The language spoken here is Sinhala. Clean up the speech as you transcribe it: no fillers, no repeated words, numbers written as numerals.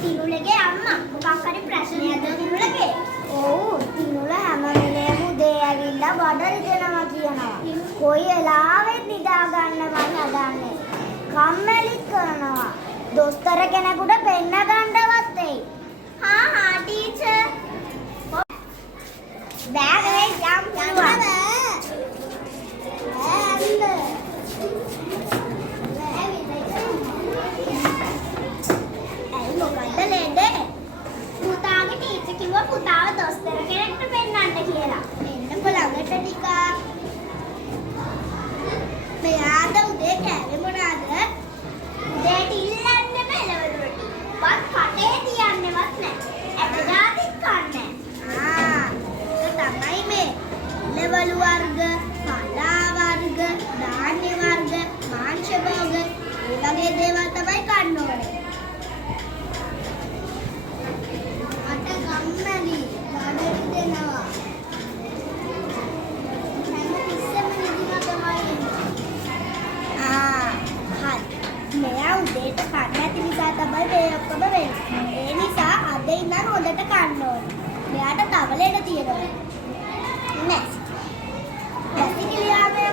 තිනුලගේ අම්මා මොකක් හරි ප්‍රශ්නයක්ද තිනුලගේ? ඔව් තිනුල හැම වෙලේම උදේ ඇවිල්ලා බඩ රිදෙනවා කියනවා. කොයි වෙලාවෙත් නිදා ගන්නවයි හදන්නේ. කම්මැලිත් කරනවා. දොස්තර කෙනෙකුට පෙන්න ගන්නවත් එයි. හා ටීචර්. බෑග් එක යම් පුළුවන්. පුතාගේ ටීචර් කිව්වා පුතාව දොස්තර කෙනෙක්ට පෙන්නන්න කියලා. එන්න ළඟට ටිකක්. මෙයාට උදේ කෑවේ මොනවාද? උදේට ඉල්ලන්නේ මෙලවලු රොටි. වත් කටේ තියන්නේවත් නැහැ. ඇටජාතිත් කන්නේ නැහැ. ඒක තමයි මේ ලෙවලු වර්ග, පලා වර්ග, ධාන්‍ය වර්ග, මාංශ භෝග ඒ වගේ දේවල් තමයි කන්න ඕනේ. කම්මැලි බඩ දෙනවා. හැමතිස්සෙම නිදිලා තමයි එන්නේ. හරි. මෙයා උදේට කන්න නැති නිසා තමයි මේ ඔක්කොම වෙන්නේ. ඒ නිසා අද ඉඳන් හොඳට කන්න ඕනේ. මෙයාට තව ලෙඩ තියෙනවා. නැස්. වැසිකිළියාවේ